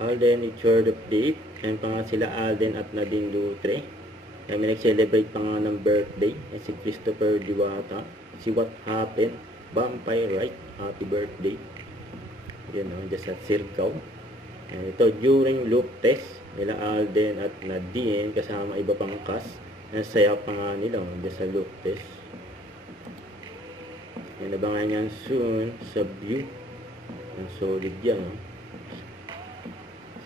Alden Richard of Dave. Ayan pa nga sila Alden at Nadine Lutre. Ayan, may nag-celebrate pa nga ng birthday. Ayan, si Christopher Diwata. Si What Happened, Vampire Right. Happy birthday. Ayan o, dyan sa Sirkaw. Ayan, ito, during loop test, nila Alden at Nadine kasama iba pang cast. Ayan, saya pa nga nila o, dyan sa loop test. Ayan, abangan yan soon sa view. Ayan, solid yan o.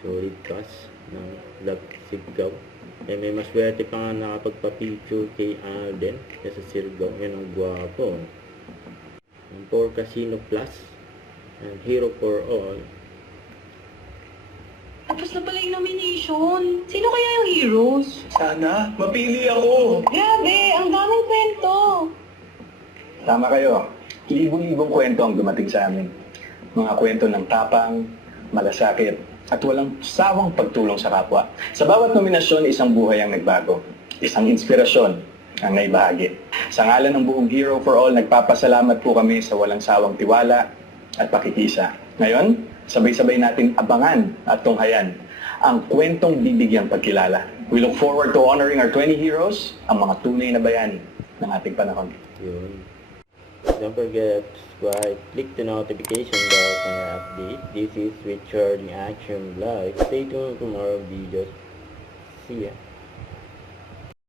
Solid cast ng Love Sigaw. Eh, may maswerte pa nga nakapagpa-picture kay Alden sa Sirgaw. Yan ang gwapo. And for Casino Plus and Hero for All. Tapos na pala yung nomination. Sino kaya yung heroes? Sana, mapili ako. Grabe, ang daming kwento. Tama kayo. Libo-libong kwento ang dumating sa amin. Mga kwento ng tapang, malasakit, at walang sawang pagtulong sa kapwa. Sa bawat nominasyon, isang buhay ang nagbago. Isang inspirasyon ang naibahagi. Sa ngalan ng buong Hero for All, nagpapasalamat po kami sa walang sawang tiwala at pakikisa. Ngayon, sabay-sabay natin abangan at tunghayan ang kwentong bibigyang pagkilala. We look forward to honoring our 20 heroes, ang mga tunay na bayani ng ating panahon. Yun. Don't forget to subscribe, click the notification bell for our update. This is Richard in Action Live. Stay tuned for more videos. See ya.